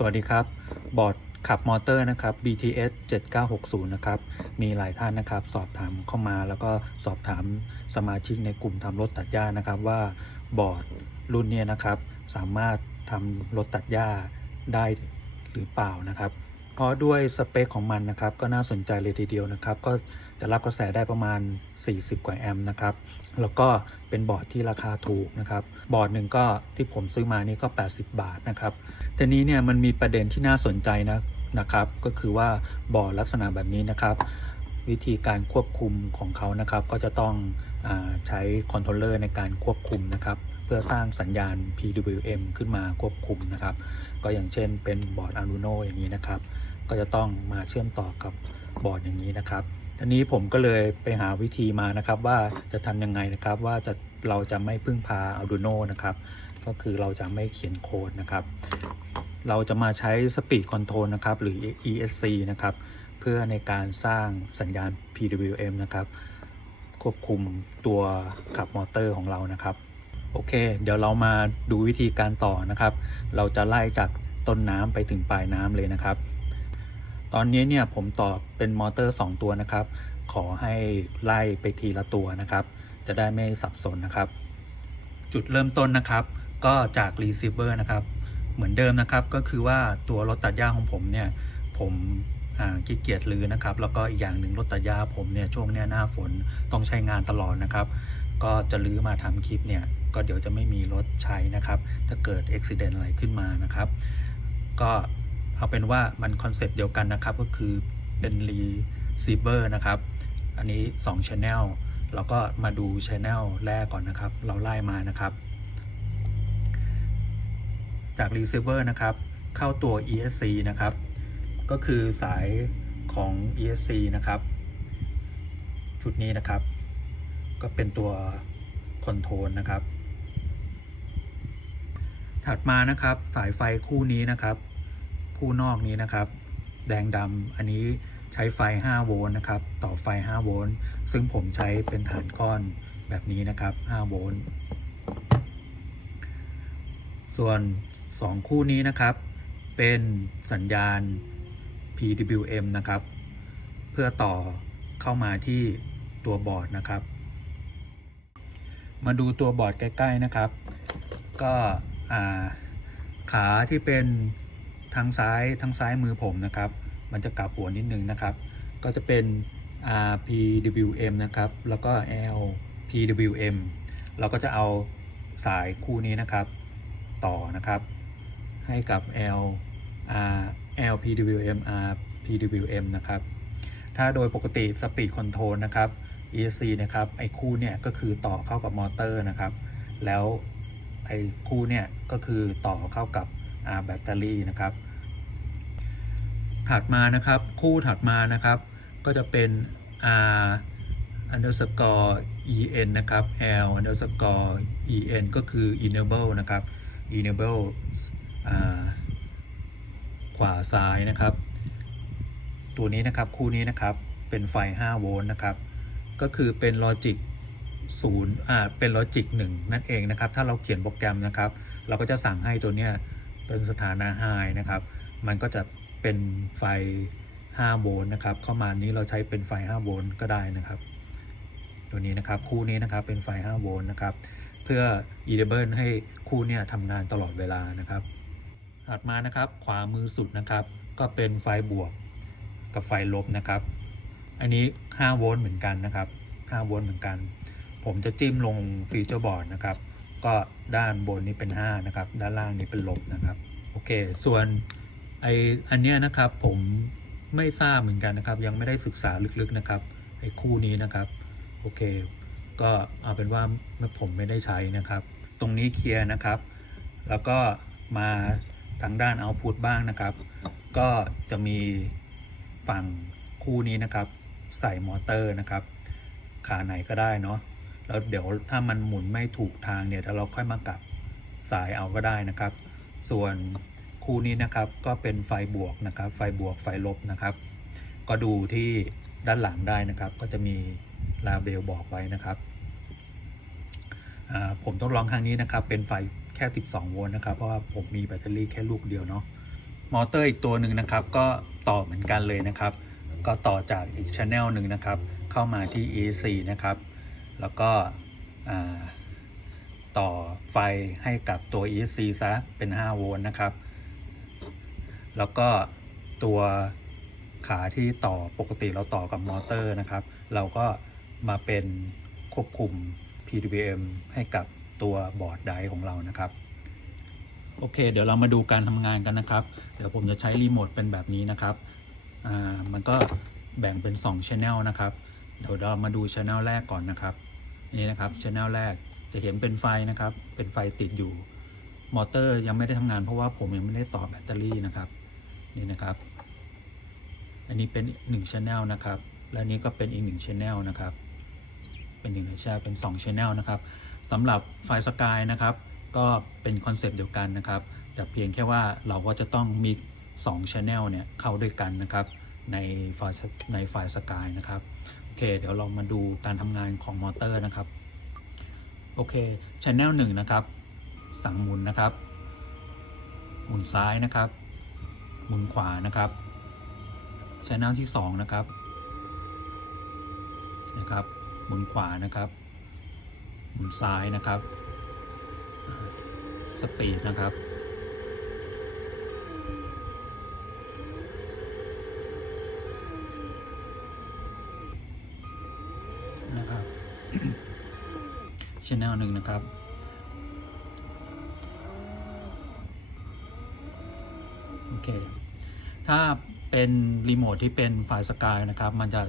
สวัสดีครับ บอร์ดขับมอเตอร์นะครับ BTS 7960 นะครับ มีหลายท่านนะครับ สอบถามเข้ามาแล้วก็สอบถามสมาชิกในกลุ่มทำรถตัดหญ้านะครับว่าบอร์ดรุ่นนี้นะครับ สามารถทำรถตัดหญ้าได้หรือเปล่านะครับ เพราะด้วยสเปคของมันนะครับ ก็น่าสนใจเลยทีเดียวนะครับ ก็จะรับกระแสได้ประมาณ 40 กว่าแอมป์นะครับ แล้วก็เป็นบอร์ดที่ราคาถูกนะครับ บอร์ดหนึ่งก็ที่ผมซื้อมานี่ก็ 80 บาทนะครับทีนี้เนี่ยมันมีประเด็นที่น่าสนใจนะนะครับ ก็คือว่าบอร์ดลักษณะแบบนี้นะครับ วิธีการควบคุมของเขานะครับ ก็จะต้องอใช้คอนโทรลเลอร์ในการควบคุมนะครับเพื่อสร้างสัญญาณ PWM ขึ้นมาควบคุมนะครับ ก็อย่างเช่นเป็นบอร์ด Arduino อย่างนี้นะครับ ก็จะต้องมาเชื่อมต่อกับบอร์ดอย่างนี้นะครับทีนี้ผมก็เลยไปหาวิธีมานะครับว่าจะทำยังไงนะครับว่าจะเราจะไม่พึ่งพา Arduino นะครับ ก็คือเราจะไม่เขียนโค้ดนะครับ เราจะมาใช้ Speed Control นะครับ หรือ ESC นะครับ เพื่อในการสร้างสัญญาณ PWM นะครับ ควบคุมตัวขับมอเตอร์ของเรานะครับ โอเค เดี๋ยวเรามาดูวิธีการต่อนะครับ เราจะไล่จากต้นน้ำไปถึงปลายน้ำเลยนะครับ ตอนนี้เนี่ยผมต่อเป็นมอเตอร์ 2 ตัวนะครับ ขอให้ไล่ไปทีละตัวนะครับ จะได้ไม่สับสนนะครับ จุดเริ่มต้นนะครับ ก็จากรีเซิเวอร์นะครับ เหมือนเดิมนะครับก็คือว่าตัวรถตัดหญ้าของผมเนี่ยผมขี้เกียจลือนะครับ แล้วก็อีกอย่างหนึ่งรถตัดหญ้าผมเนี่ยช่วงเนี้ยหน้าฝนต้องใช้งานตลอดนะครับ ก็จะลื้อมาทำคลิปเนี่ยก็เดี๋ยวจะไม่มีรถใช้นะครับ ถ้าเกิดอุบิเหตุอะไรขึ้นมานะครับ ก็ เอาเป็นว่ามันคอนเซปต์เดียวกันนะครับ ก็คือเป็นรีเซิเวอร์นะครับ อันนี้2 Channel เราก็มาดู Channel แรกก่อนนะครับ เราไล่มานะครับ จาก Receiver นะครับ เข้าตัว ESC นะครับ ก็คือสายของ ESC นะครับ ชุดนี้นะครับ ก็เป็นตัวคอนโทรลนะครับ ถัดมานะครับสายไฟคู่นี้นะครับ คู่นอกนี้นะครับ แดงดำอันนี้ใช้ไฟ 5 โวลต์นะครับ ต่อไฟ 5 โวลต์ซึ่งผมใช้เป็นฐานก้อนแบบนี้นะครับ 5 โวลต์ส่วน 2 คู่นี้นะครับ เป็นสัญญาณ PWM นะครับ เพื่อต่อเข้ามาที่ตัวบอร์ดนะครับ มาดูตัวบอร์ดใกล้ ๆนะครับ ก็ขาที่เป็น ทางซ้ายทางซ้ายมือผมนะครับ มันจะกลับหัวนิดนึงนะครับ ก็จะเป็น RPWM นะครับ แล้วก็ LPWM เราก็จะเอาสายคู่นี้นะครับ ต่อนะครับ ให้กับ L R LPWM RPWM นะครับ ถ้าโดยปกติ Speed Control นะครับ ESC นะครับ ไอ้คู่เนี่ยก็คือต่อเข้ากับมอเตอร์นะครับ แล้วไอ้คู่เนี่ยก็คือต่อเข้ากับ แบตเตอรี่นะครับ ถัดมานะครับคู่ถัดมานะครับ ก็จะเป็น R underscore en นะครับ L underscore en ก็คือ enable นะครับ enable ขวาซ้ายนะครับ ตัวนี้นะครับคู่นี้นะครับเป็นไฟ 5 โวลต์นะครับ ก็คือเป็น logic 0อ่าเป็น logic 1นั่นเองนะครับ ถ้าเราเขียนโปรแกรมนะครับ เราก็จะสั่งให้ตัวเนี้ย เป็นสถานะ high นะครับ มันก็จะเป็นไฟ 5 โวลต์นะครับ เข้ามานี้เราใช้เป็นไฟ 5 โวลต์ก็ได้นะครับ ตัวนี้นะครับคู่นี้นะครับเป็นไฟ 5 โวลต์นะครับ เพื่อ enable ให้คู่เนี่ยทำงานตลอดเวลานะครับถัดมานะครับขวามือสุดนะครับ ก็เป็นไฟบวกกับไฟลบนะครับ อันนี้ 5 โวลต์เหมือนกันนะครับ 5 โวลต์เหมือนกัน ผมจะจิ้มลงฟีเจอร์บอร์ดนะครับ ก็ด้านบนนี้เป็น 5 นะครับ ด้านล่างนี้เป็นลบนะครับ โอเค ส่วนไออันเนี้ยนะครับผมไม่ทราบเหมือนกันนะครับ ยังไม่ได้ศึกษาลึกๆนะครับไอคู่นี้นะครับ โอเค ก็เอาเป็นว่าผมไม่ได้ใช้นะครับ ตรงนี้เคลียร์นะครับ แล้วก็มาทางด้านเอาพุตบ้างนะครับ ก็จะมีฝั่งคู่นี้นะครับ ใส่มอเตอร์นะครับ ขาไหนก็ได้เนาะ แล้วเดี๋ยวถ้ามันหมุนไม่ถูกทางเนี่ยเดี๋ยวเราค่อยมากลับสายเอาก็ได้นะครับ ส่วนคู่นี้นะครับก็เป็นไฟบวกนะครับ ไฟบวกไฟลบนะครับ ก็ดูที่ด้านหลังได้นะครับ ก็จะมีลาเบลบอกไว้นะครับผมต้องลองครั้งนี้นะครับ เป็นไฟแค่ 12 โวลต์นะครับ เพราะว่าผมมีแบตเตอรี่แค่ลูกเดียวเนาะมอเตอร์อีกตัวหนึ่งนะครับ ก็ต่อเหมือนกันเลยนะครับ ก็ต่อจากอีกช anel หนึ่งนะครับ เข้ามาที่ EC นะครับ แล้วก็ต่อไฟให้กับตัว ESC ซะเป็น 5 โวลต์นะครับ แล้วก็ตัวขาที่ต่อปกติเราต่อกับมอเตอร์นะครับ เราก็มาเป็นควบคุม PWM ให้กับตัวบอร์ดไดของเรานะครับ โอเค เดี๋ยวเรามาดูการทำงานกันนะครับ เดี๋ยวผมจะใช้รีโมทเป็นแบบนี้นะครับ มันก็แบ่งเป็น2 Channel นะครับ เดี๋ยวเรามาดู Channel แรกก่อนนะครับ นี่นะครับ Channel แรกจะเห็นเป็นไฟนะครับ เป็นไฟติดอยู่ มอเตอร์ยังไม่ได้ทำงานเพราะว่าผมยังไม่ได้ต่อแบตเตอรี่นะครับนี่นะครับ อันนี้เป็นหนึ่ง Channel นะครับ และนี้ก็เป็นอีกหนึ่ง Channel นะครับ เป็นหนึ่งใช่เป็น2 Channel นะครับสำหรับไฟสกายนะครับ ก็เป็นคอนเซปต์เดียวกันนะครับ แต่เพียงแค่ว่าเราก็จะต้องมี2 Channel เนี่ยเข้าด้วยกันนะครับ ในไฟในไฟสกายนะครับ เค เดี๋ยวเรามาดูการทำงานของมอเตอร์นะครับ โอเค Channel 1นะครับ สั่งหมุนนะครับ หมุนซ้ายนะครับ หมุนขวานะครับ Channel ที่ 2 นะครับ นะครับ หมุนขวานะครับ หมุนซ้ายนะครับ สปีดนะครับ แนลหนึ่งนะครับ โอเค ถ้าเป็นรีโมทที่เป็นไฟล์สกายนะครับ มันจะ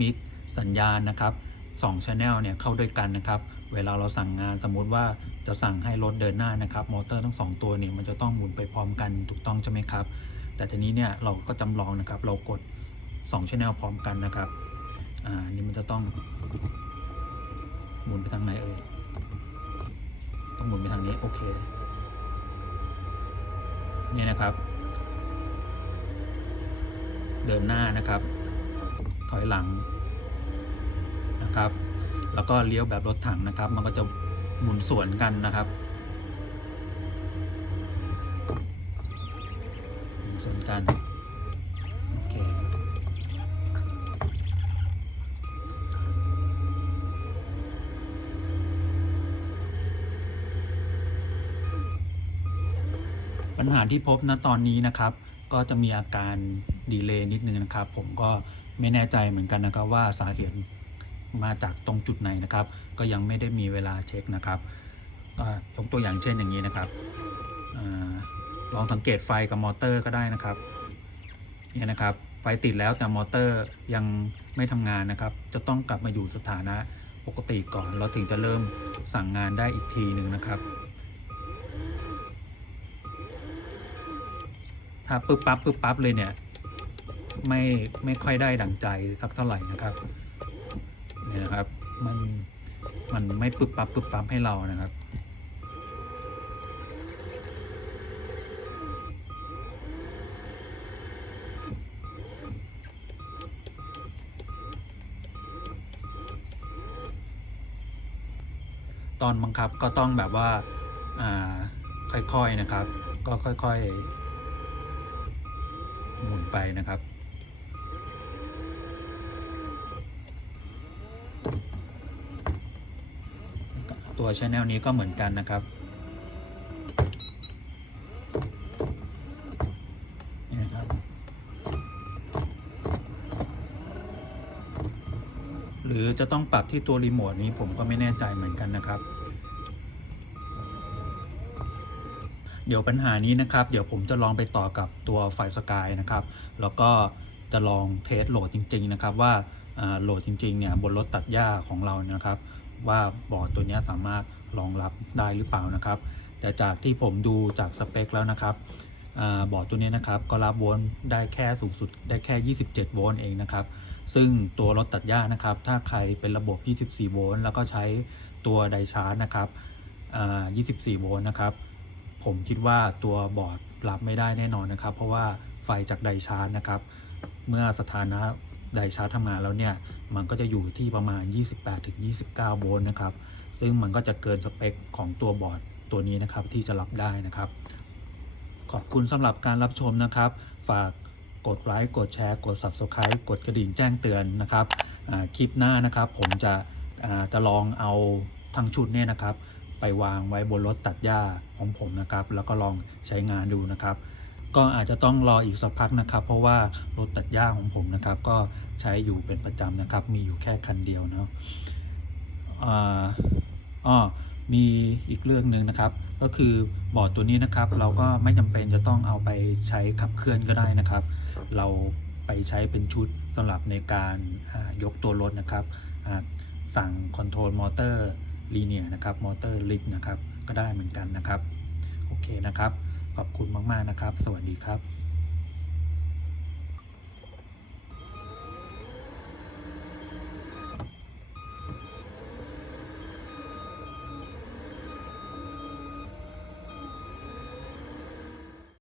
มิกสัญญาณนะครับ2 Channel เนี่ยเข้าด้วยกันนะครับ เวลาเราสั่งงานสมมุติว่าจะสั่งให้รถเดินหน้านะครับมอเตอร์ทั้ง 2 ตัวเนี่ยมันจะต้องหมุนไปพร้อมกันถูกต้องใช่ไหมครับ แต่ทีนี้เนี่ยเราก็จำลองนะครับ เรากด2 Channel พร้อมกันนะครับ อ่านี่มันจะต้องหมุนไปทางไหนเอ่ย โอเค นี่นะครับ เดินหน้านะครับ ถอยหลังนะครับ แล้วก็เลี้ยวแบบรถถังนะครับ มันก็จะหมุนสวนกันนะครับหมุนสวนกัน ปัญหาที่พบณตอนนี้นะครับ ก็จะมีอาการดีเลย์นิดนึงนะครับ ผมก็ไม่แน่ใจเหมือนกันนะครับว่าสาเหตุมาจากตรงจุดไหนนะครับ ก็ยังไม่ได้มีเวลาเช็คนะครับยกตัวอย่างเช่นอย่างนี้นะครับอลองสังเกตไฟกับมอเตอร์ก็ได้นะครับเนี่ยนะครับไฟติดแล้วแต่มอเตอร์ยังไม่ทำงานนะครับ จะต้องกลับมาอยู่สถานะปกติก่อน เราถึงจะเริ่มสั่งงานได้อีกทีหนึ่งนะครับ ถ้าปึ๊บปั๊บปึ๊บปั๊บเลยเนี่ย ไม่ไม่ค่อยได้ดังใจสักเท่าไหร่นะครับเนี่ยนะครับมันมันไม่ปึ๊บปั๊บปึ๊บปั๊บให้เรานะครับตอนบังคับก็ต้องแบบว่าอ่าค่อยๆนะครับ ก็ค่อยๆ หมุนไปนะครับ ตัวช anel นี้ก็เหมือนกันนะครับนี่นะครับ หรือจะต้องปรับที่ตัวรีโมทนี้ผมก็ไม่แน่ใจเหมือนกันนะครับ เดี๋ยวปัญหานี้นะครับ เดี๋ยวผมจะลองไปต่อกับตัวไฟสกายนะครับ แล้วก็จะลองเทสโหลดจริง ๆ นะครับ ว่าโหลดจริง ๆ เนี่ยบนรถตัดหญ้าของเรานะครับ ว่าบอร์ดตัวนี้สามารถรองรับได้หรือเปล่านะครับ แต่จากที่ผมดูจากสเปคแล้วนะครับอบอร์ดตัวนี้นะครับก็รับโวลต์ได้แค่สูงสุดได้แค่ 27 โวลต์เองนะครับ ซึ่งตัวรถตัดหญ้านะครับ ถ้าใครเป็นระบบ 24 โวลต์แล้วก็ใช้ตัวไดชาร์จนะครับ24 โวลต์นะครับ ผมคิดว่าตัวบอร์ดรับไม่ได้แน่นอนนะครับ เพราะว่าไฟจากไดชาร์จนะครับ เมื่อสถานะไดชาร์จทำงานแล้วเนี่ย มันก็จะอยู่ที่ประมาณ 28-29 โวลต์นะครับ ซึ่งมันก็จะเกินสเปคของตัวบอร์ดตัวนี้นะครับที่จะรับได้นะครับ ขอบคุณสำหรับการรับชมนะครับ ฝากกดไลค์กดแชร์กด Subscribe กดกระดิ่งแจ้งเตือนนะครับคลิปหน้านะครับ ผมจะจะลองเอาทั้งชุดเนี่ยนะครับ ไปวางไว้บนรถตัดหญ้าของผมนะครับ แล้วก็ลองใช้งานดูนะครับ ก็อาจจะต้องรออีกสักพักนะครับ เพราะว่ารถตัดหญ้าของผมนะครับ ก็ใช้อยู่เป็นประจำนะครับ มีอยู่แค่คันเดียวเนาะอ่าอ้อมีอีกเรื่องหนึ่งนะครับ ก็คือบอร์ดตัวนี้นะครับ เราก็ไม่จำเป็นจะต้องเอาไปใช้ขับเคลื่อนก็ได้นะครับ เราไปใช้เป็นชุดสำหรับในการยกตัวรถนะครับสั่งคอนโทรลมอเตอร์ ลีเนียนะครับมอเตอร์ลิฟนะครับก็ได้เหมือนกันนะครับ โอเคนะครับ ขอบคุณมาก ๆ นะครับ สวัสดีครับ